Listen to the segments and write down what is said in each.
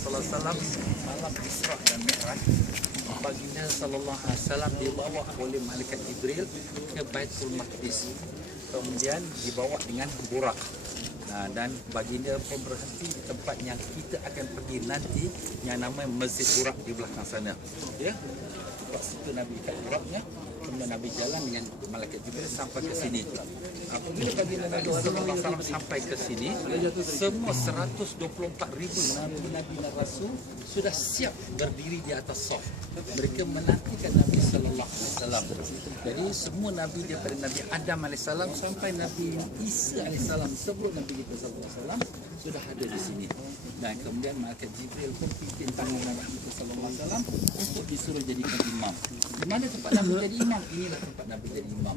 sallallahu alaihi wasallam malam Isra dan Mi'raj, baginda sallallahu alaihi wasallam dibawa oleh malaikat Jibril ke Baitul Maqdis. Kemudian dibawa dengan burak. Nah, dan baginda pun berhenti di tempat yang kita akan pergi nanti, yang namanya Masjid Burak di belakang sana. Ya. Lepas itu Nabi ikat buraknya, kemudian Nabi jalan dengan malaikat Jibril sampai ke sini. Apabila baginda Nabi sallallahu alaihi wasallam sampai ke sini, semua 124,000 nabi-nabi dan rasul sudah siap berdiri di atas saf. Mereka menantikan Nabi sallallahu alaihi wasallam. Jadi semua nabi daripada Nabi Adam alaihissalam sampai Nabi Isa alaihissalam, sebelum Nabi kita sallallahu alaihi wasallam sudah ada di sini. Dan kemudian malaikat Jibril pun pimpin tangan Nabi Muhammad sallallahu alaihi wasallam untuk disuruh jadikan imam. Di mana tempat Nabi jadi imam? Inilah tempat Nabi jadi imam.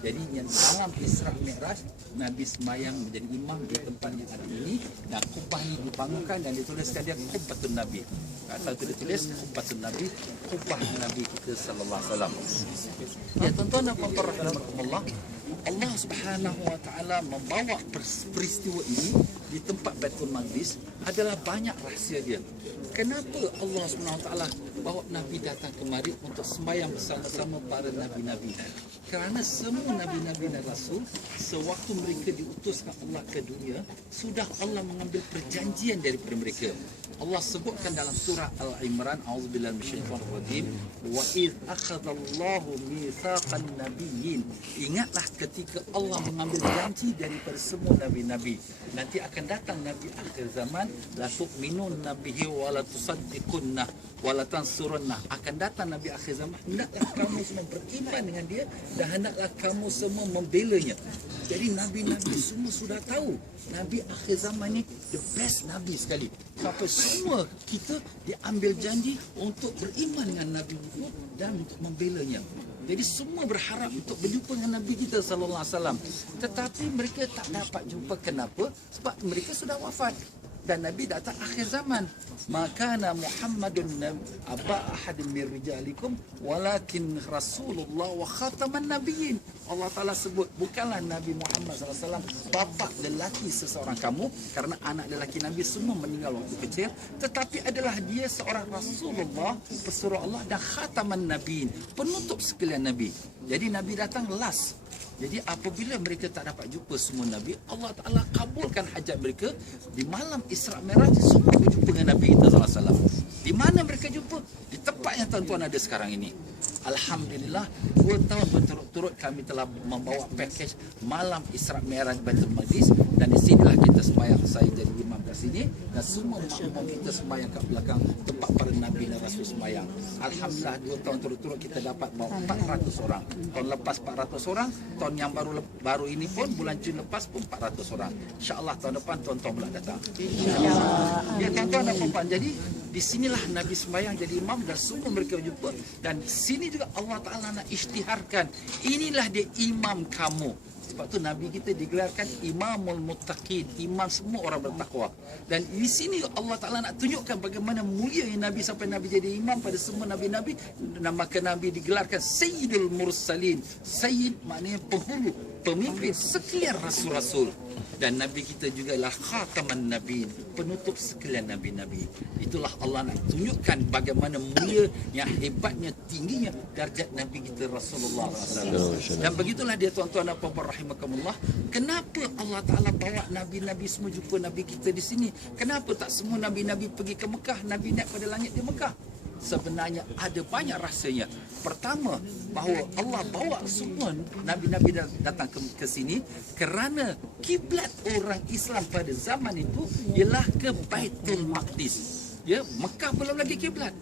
Jadi yang dalam Isra Mi'raj, Nabi semayang menjadi imam di tempat yang ada ini, dan kubah ini dibangunkan dan dituliskan dia Qubbatun Nabi. Kalau itu ditulis Qubbatun Nabi, kubah Nabi kita sallallahu alaihi wasallam. Ya tuan-tuan dan puan-puan rahimakumullah, Allah Subhanahu wa taala membawa peristiwa ini di tempat Baitul Maqdis adalah banyak rahsia dia. Kenapa Allah Subhanahu wa taala bawa Nabi datang kemari untuk sembahyang bersama-sama para nabi-nabi? Kerana semua nabi-nabi dan rasul sewaktu mereka diutuskan Allah ke dunia, sudah Allah mengambil perjanjian daripada mereka. Allah sebutkan dalam surah Al-Imran, a'udzubillahi minasyaitonir rajim, wa idz akhadallahu mitsaqan nabiyyin. Ingatlah ketika Allah mengambil janji daripada semua nabi-nabi. Nanti akan datang nabi akhir zaman, la tu'minun nabihi wa la tusaddiqunna wa la tansurunna. Akan datang nabi akhir zaman, hendaklah kamu semua beriman dengan dia dan hendaklah kamu semua membelanya. Jadi nabi-nabi semua sudah tahu nabi akhir zaman ni the best nabi sekali. Sampai semua kita diambil janji untuk beriman dengan Nabi itu dan untuk membelanya. Jadi semua berharap untuk berjumpa dengan Nabi kita sallallahu alaihi wasallam. Tetapi mereka tak dapat jumpa. Kenapa? Sebab mereka sudah wafat. Dan Nabi datang akhir zaman. Makana Muhammadun aba ahadin min rijalikum walakin Rasulullah wa khataman nabiyyin. Allah Ta'ala sebut bukanlah Nabi Muhammad SAW bapa lelaki seseorang kamu, kerana anak lelaki Nabi semua meninggal waktu kecil, tetapi adalah dia seorang Rasulullah, pesuruh Allah, dan khataman nabiyyin, penutup sekalian Nabi. Jadi Nabi datang last. Jadi apabila mereka tak dapat jumpa semua Nabi, Allah Ta'ala kabulkan hajat mereka. Di malam Isra Mi'raj semua berjumpa dengan Nabi kita SAW. Di mana mereka jumpa? Di tempat yang tuan-tuan ada sekarang ini. Alhamdulillah, 2 tahun berturut-turut kami telah membawa pakej malam Isra Mi'raj Baitul Maqdis, dan di sinilah kita sembahyang. Saya jadi imam kat sini dan semua makmum kita sembahyang kat belakang tempat para Nabi dan Rasul sembahyang. Alhamdulillah, 2 tahun turut-turut kita dapat bawa 400 orang. Tahun lepas 400 orang, tahun yang baru ini pun bulan Jun lepas pun 400 orang. InsyaAllah tahun depan tuan-tuan pula datang. Ya tuan-tuan dan puan-puan, jadi di sinilah Nabi sembahyang jadi imam dan semua mereka berjumpa. Dan di sini juga Allah Ta'ala nak isytiharkan, inilah dia imam kamu. Sebab tu Nabi kita digelarkan Imamul Muttaqin, imam semua orang bertakwa. Dan di sini Allah Ta'ala nak tunjukkan bagaimana mulianya Nabi sampai Nabi jadi imam pada semua Nabi-Nabi. Maka Nabi digelarkan Sayyidul Mursalin. Sayyid maknanya penghulu, pemimpin sekalian Rasul-Rasul. Dan Nabi kita juga ialah khataman Nabi, penutup sekalian Nabi-Nabi. Itulah Allah nak tunjukkan bagaimana mulia, yang hebatnya, tingginya darjat Nabi kita Rasulullah SAW. Dan begitulah dia tuan-tuan dan puan-puan rahimakumullah. Kenapa Allah Ta'ala bawa Nabi-Nabi semua jumpa Nabi kita di sini? Kenapa tak semua Nabi-Nabi pergi ke Mekah, Nabi naik pada langit di Mekah? Sebenarnya ada banyak rahsianya. Pertama, bahawa Allah bawa semua Nabi-Nabi datang ke sini kerana kiblat orang Islam pada zaman itu ialah ke Baitul Maqdis. Ya, Mekah belum lagi kiblat.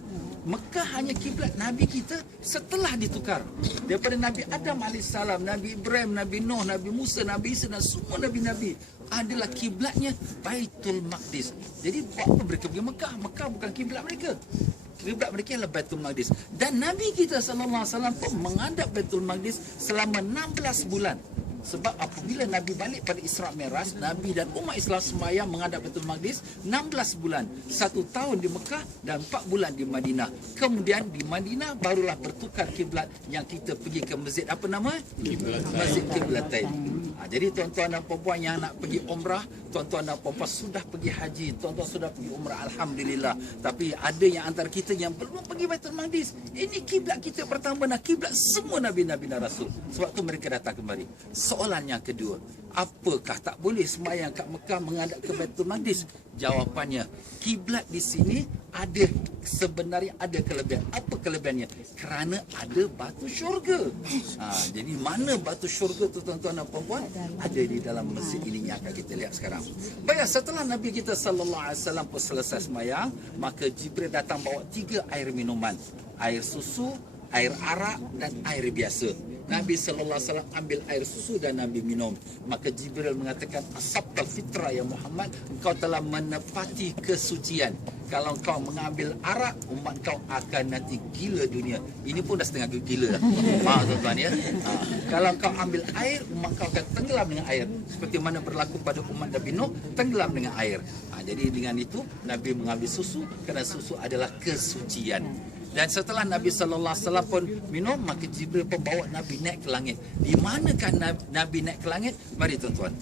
Mekah hanya kiblat Nabi kita setelah ditukar. Daripada Nabi Adam AS, Nabi Ibrahim, Nabi Nuh, Nabi Musa, Nabi Isa dan semua Nabi-Nabi adalah kiblatnya Baitul Maqdis. Jadi buat apa mereka pergi Mekah? Mekah bukan kiblat mereka. Kiblat mereka adalah Baitul Maqdis. Dan Nabi kita sallallahu alaihi wasallam pun menghadap Baitul Maqdis selama 16 bulan. Sebab apabila Nabi balik pada Isra' Mi'raj, Nabi dan umat Islam sembahyang menghadap Baitul Maqdis 16 bulan. 1 tahun di Mekah dan 4 bulan di Madinah. Kemudian di Madinah barulah bertukar kiblat yang kita pergi ke masjid apa nama? Masjid Kiblatain. Jadi tuan-tuan dan puan-puan yang nak pergi umrah, tuan-tuan dan puan-puan sudah pergi haji, tuan-tuan sudah pergi umrah, alhamdulillah. Tapi ada yang antara kita yang belum pergi Baitul Maqdis. Ini kiblat kita pertama dan kiblat semua nabi-nabi dan rasul. Sebab tu mereka datang kembali. Soalan yang kedua, apakah tak boleh sembahyang kat Mekah menghadap ke Baitul Maqdis? Jawapannya, kiblat di sini sebenarnya ada kelebihan. Apa kelebihannya? Kerana ada batu syurga. Jadi mana batu syurga tu tuan-tuan dan puan-puan? Ada di dalam masjid ini yang akan kita lihat sekarang. Baik, setelah Nabi kita sallallahu alaihi wasallam pun selesai sembahyang, maka Jibril datang bawa 3 air minuman. Air susu, air arak dan air biasa. Nabi sallallahu alaihi wasallam ambil air susu dan Nabi minum. Maka Jibril mengatakan, asabtal fitrah ya Muhammad, engkau telah menepati kesucian. Kalau kau mengambil arak, umat kau akan nanti gila dunia. Ini pun dah setengah gila dah. Tuan-tuan ya. Kalau kau ambil air, umat kau akan tenggelam dengan air. Seperti mana berlaku pada umat Nabi Nuh, tenggelam dengan air. Jadi dengan itu Nabi mengambil susu kerana susu adalah kesucian. Dan setelah Nabi sallallahu alaihi wasallam pun minum, maka Jibril pun bawa Nabi naik ke langit. Di manakah Nabi naik ke langit? Mari tuan-tuan.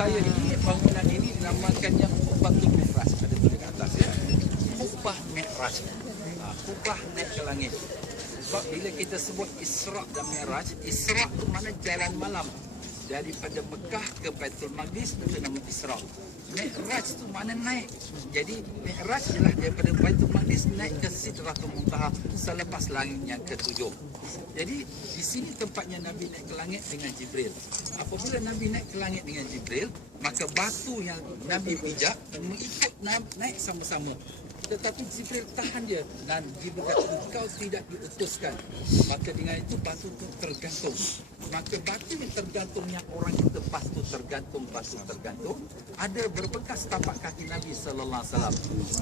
Saya ini, bangunan ini dinamakannya Qubatul Mi'raj. Ada tulis kat atas ya. Qubah Mi'raj. Qubah naik ke langit. Sebab bila kita sebut Isra' dan Mi'raj, Isra' itu mana jalan malam. Daripada Mekah ke Baitul Maqdis itu nama Isra'. Mi'raj itu mana naik. Jadi Mi'raj ialah daripada Baitul Maqdis naik ke Sidratul Muntaha selepas langit yang ke-7. Jadi di sini tempatnya Nabi naik ke langit dengan Jibril. Apabila Nabi naik ke langit dengan Jibril, maka batu yang Nabi pijak mengikut naik sama-sama. Tetapi Jibril tahan dia dan Jibril kata, engkau tidak diutuskan. Maka dengan itu batu itu tergantung. Maka batu yang tergantungnya orang itu batu tergantung. Ada berbekas tapak kaki Nabi sallallahu alaihi wasallam.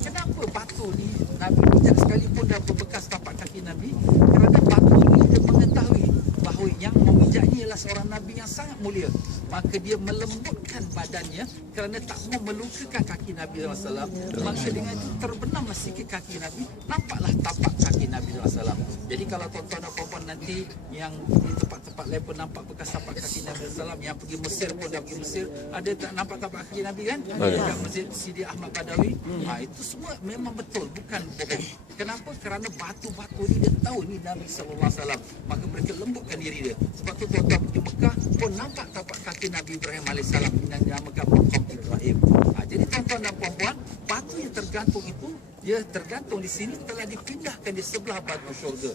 Kenapa batu ni Nabi pijak sekalipun dah berbekas tapak kaki Nabi? Kerana batu ni dia mengetahui bahawa yang memijaknya ialah seorang Nabi yang sangat mulia. Maka dia melembutkan badannya kerana tak mau melukakan kaki Nabi SAW. Maka dengan itu terbenamlah sikit kaki Nabi, nampaklah tapak kaki Nabi SAW. Jadi kalau tuan-tuan dan puan-puan nanti yang di tempat-tempat lain pun nampak bekas tapak kaki Nabi SAW, yang pergi Mesir pun dah pergi Mesir, ada tak nampak tapak kaki Nabi kan? Dekat Masjid Sidi Ahmad Badawi. Itu semua memang betul, bukan bohong. Kenapa? Kerana batu-batu ni dia tahu ni Nabi SAW. Maka mereka lembutkan diri dia. Sebab tu tuan-tuan pergi Mekah pun nampak tapak kaki Nabi Ibrahim AS yang dinamakan Maqam Ibrahim. Jadi tuan-tuan dan puan-puan, batu yang tergantung itu, dia tergantung di sini telah dipindahkan di sebelah batu syurga.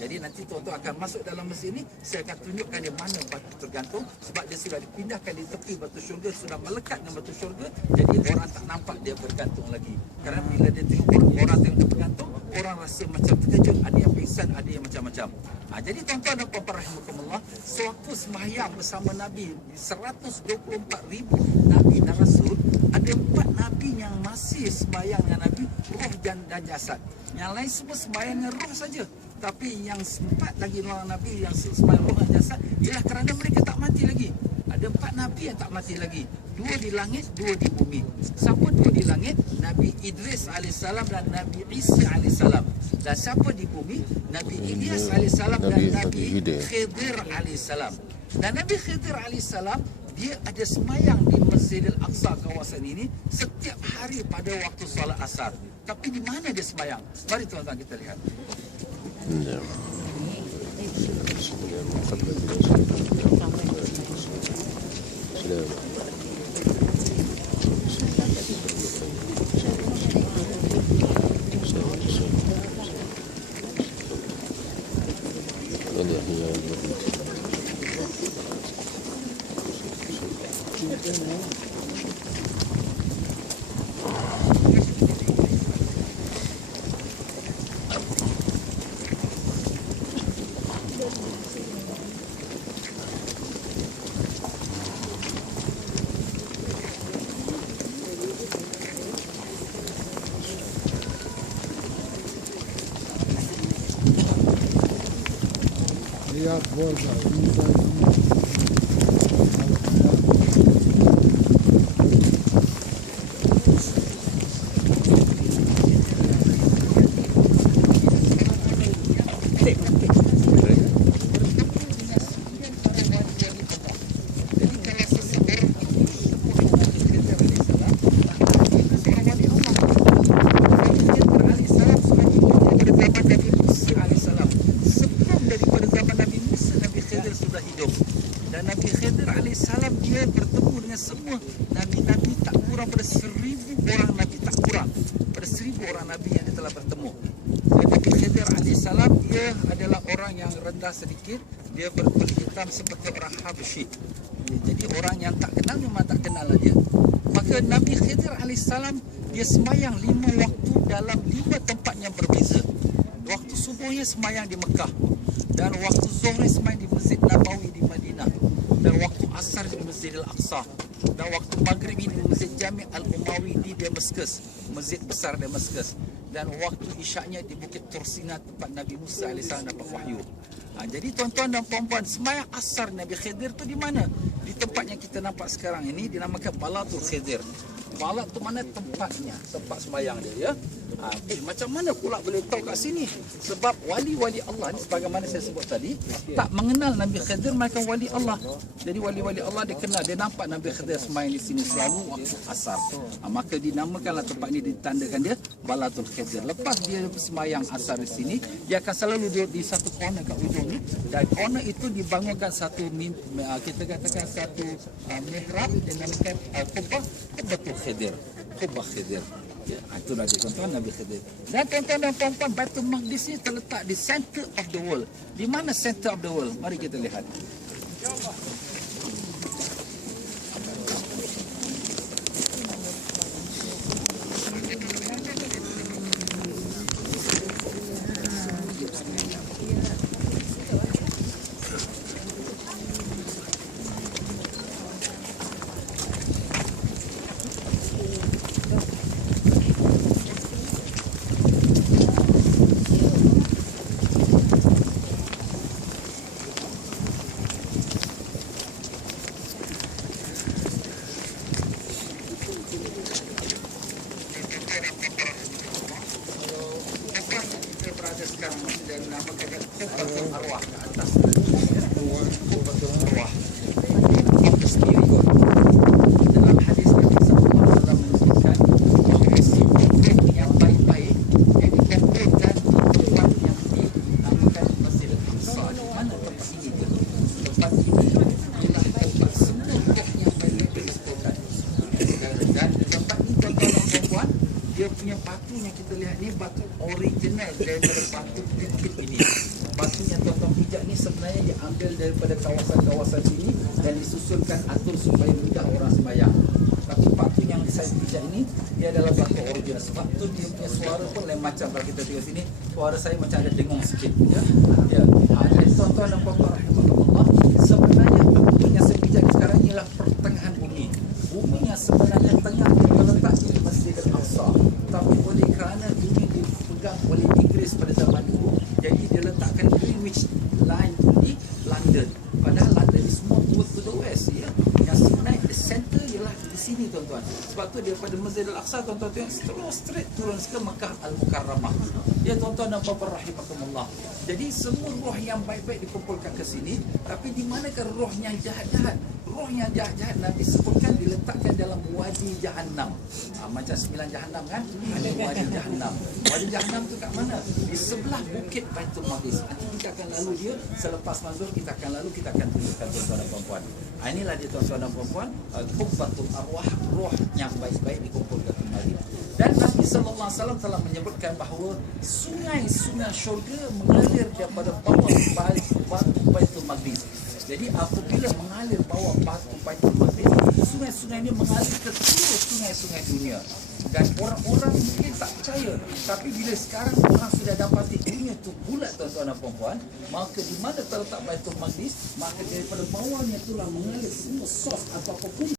Jadi nanti tuan-tuan akan masuk dalam masjid ini, saya akan tunjukkan di mana batu tergantung. Sebab dia sudah dipindahkan di tepi batu syurga, sudah melekat dengan batu syurga. Jadi orang tak nampak dia bergantung lagi. Kerana bila dia tengok orang tengok dia bergantung, orang rasa macam terkejut, ada yang pingsan, ada yang macam-macam. Jadi tuan-tuan dan puan-puan rahimakumullah, sewaktu sembahyang bersama Nabi 124,000 Nabi dan Rasul, ada 4 Nabi yang masih sembahyang dengan Nabi, roh dan jasad. Yang lain semua sembahyang dengan roh saja. Tapi yang 4 lagi orang Nabi yang sembahyang roh dan jasad ialah kerana mereka tak mati lagi. Ada 4 Nabi yang tak mati lagi. 2 di langit, 2 di bumi. Siapa 2 di langit? Nabi Idris AS dan Nabi Isa AS. Dan siapa di bumi? Nabi Ilyas AS dan Nabi Khidir AS. Dan Nabi Khidir AS, dia ada semayang di Masjidil Aqsa kawasan ini setiap hari pada waktu solat asar. Tapi di mana dia semayang? Mari tuan-tuan kita lihat. Dan Nabi Khidir alaihissalam dia bertemu dengan semua Nabi-Nabi tak kurang pada 1000 orang Nabi, tak kurang pada 1000 orang Nabi yang dia telah bertemu. Dan Nabi Khidir alaihissalam dia adalah orang yang rendah sedikit, dia berkulit hitam seperti orang Habsyi. Jadi orang yang tak kenal memang tak kenal lah dia. Maka Nabi Khidir alaihissalam dia semayang 5 waktu dalam 5 tempat yang berbeza. Waktu subuhnya semayang di Mekah, dan waktu zuhur semayang di Masjid Nabawi di Madinah, dan waktu asar di Masjidil Aqsa, dan waktu maghrib di Masjid Jami' Al-Umawi di Damaskus, masjid besar Damaskus, dan waktu isyaknya di Bukit Tursina tempat Nabi Musa AS dapat wahyu. Jadi tuan-tuan dan puan-puan, semayang asar Nabi Khidir tu di mana? Di tempat yang kita nampak sekarang ini dinamakan Balatul Khidir. Balat tu mana tempatnya, tempat semayang dia, ya. Macam mana pula boleh tahu kat sini? Sebab wali-wali Allah ni, sebagaimana saya sebut tadi, tak mengenal Nabi Khidir, mereka wali Allah. Jadi wali-wali Allah dia kenal, dia nampak Nabi Khidir semayang di sini selalu waktu asar. Maka dinamakanlah tempat ini, ditandakan dia Balatul Khidir. Lepas dia semayang asar di sini, dia akan selalu duduk di satu corner kat ujung ni, dan corner itu dibangunkan satu kita katakan satu mihrab dinamakan Qubbah Khidir. Qubbah Khidir. Ya, itu dah tuan-tuan Nabi Khidir. Dan tuan-tuan dan puan-puan, Baitul Maqdis ni terletak di center of the world. Di mana center of the world? Mari kita lihat. Sekarang dan namakan Qubbatul Arwah ke atas. Qubbatul Arwah. Itu sendiri kok. Dalam hadis Nabi sallallahu alaihi wasallam menyebutkan bahawa sifat yang baik-baik yang dikumpulkan di tempat yang dinamakan Masjidil Aqsa. Di mana tempat ini dia? Tempat ini ialah tempat semua roh yang baik-baik dikumpulkan. Dan tempat ini tuan-tuan dan puan, dia punya batu yang kita lihat ni batu original daripada batu bukit ini. Batu yang tuan-tuan pijak ni sebenarnya diambil daripada kawasan-kawasan sini dan disusunkan atur supaya mudah orang sembahyang. Tapi batu yang saya pijak ini dia adalah batu original. Sebab tu dia punya suara pun lain macam. Kalau kita tengok sini, suara saya macam ada dengung sikit, ya. Ya. Jadi tuan-tuan dan puan-puan rahimahullah, sebenarnya batu yang saya pijak sekarang ialah pertengahan bumi. Bumi yang sebenarnya tengah terletak di Masjidil Aqsa. Tapi oleh kerana ini dipegang oleh Inggeris pada zaman dulu, jadi dia letakkan Greenwich line di London. Padahal London ni semua to the west, ya. Yang sebenarnya the center ialah di sini tuan-tuan. Sebab tu daripada Masjidil Aqsa tuan-tuan tengok straight turun ke Mekah Al-Mukarramah. Ya tuan-tuan dan puan-puan rahimakumullah. Jadi semua roh yang baik-baik dikumpulkan ke sini, tapi di manakah roh yang jahat-jahat? Roh yang jahat-jahat Nabi sebutkan diletakkan dalam wadi Jahannam. Macam 9 Jahannam kan? Ada wadi Jahannam. Wadi Jahannam tu kat mana? Di sebelah bukit Baitul Maqdis. Nanti kita akan lalu dia, selepas maghrib kita akan lalu, kita akan tunjukkan tuan-tuan dan puan-puan. Inilah dia tuan-tuan dan puan-puan, Qubbatul Arwah, roh yang baik-baik dikumpulkan kembali. Dan Nabi sallallahu alaihi wasallam telah menyebutkan bahawa sungai-sungai syurga mengalir daripada bawah batu Baitul Maqdis. Jadi apabila mengalir bawah batu Baitul Maqdis, sungai-sungai ini mengalir ke seluruh sungai-sungai dunia. Dan orang-orang mungkin tak percaya, tapi bila sekarang orang sudah dapati dunia itu bulat tuan-tuan dan puan-puan, maka di mana terletak Baitul Maqdis, maka daripada bawahnya itulah mengalir semua sos atau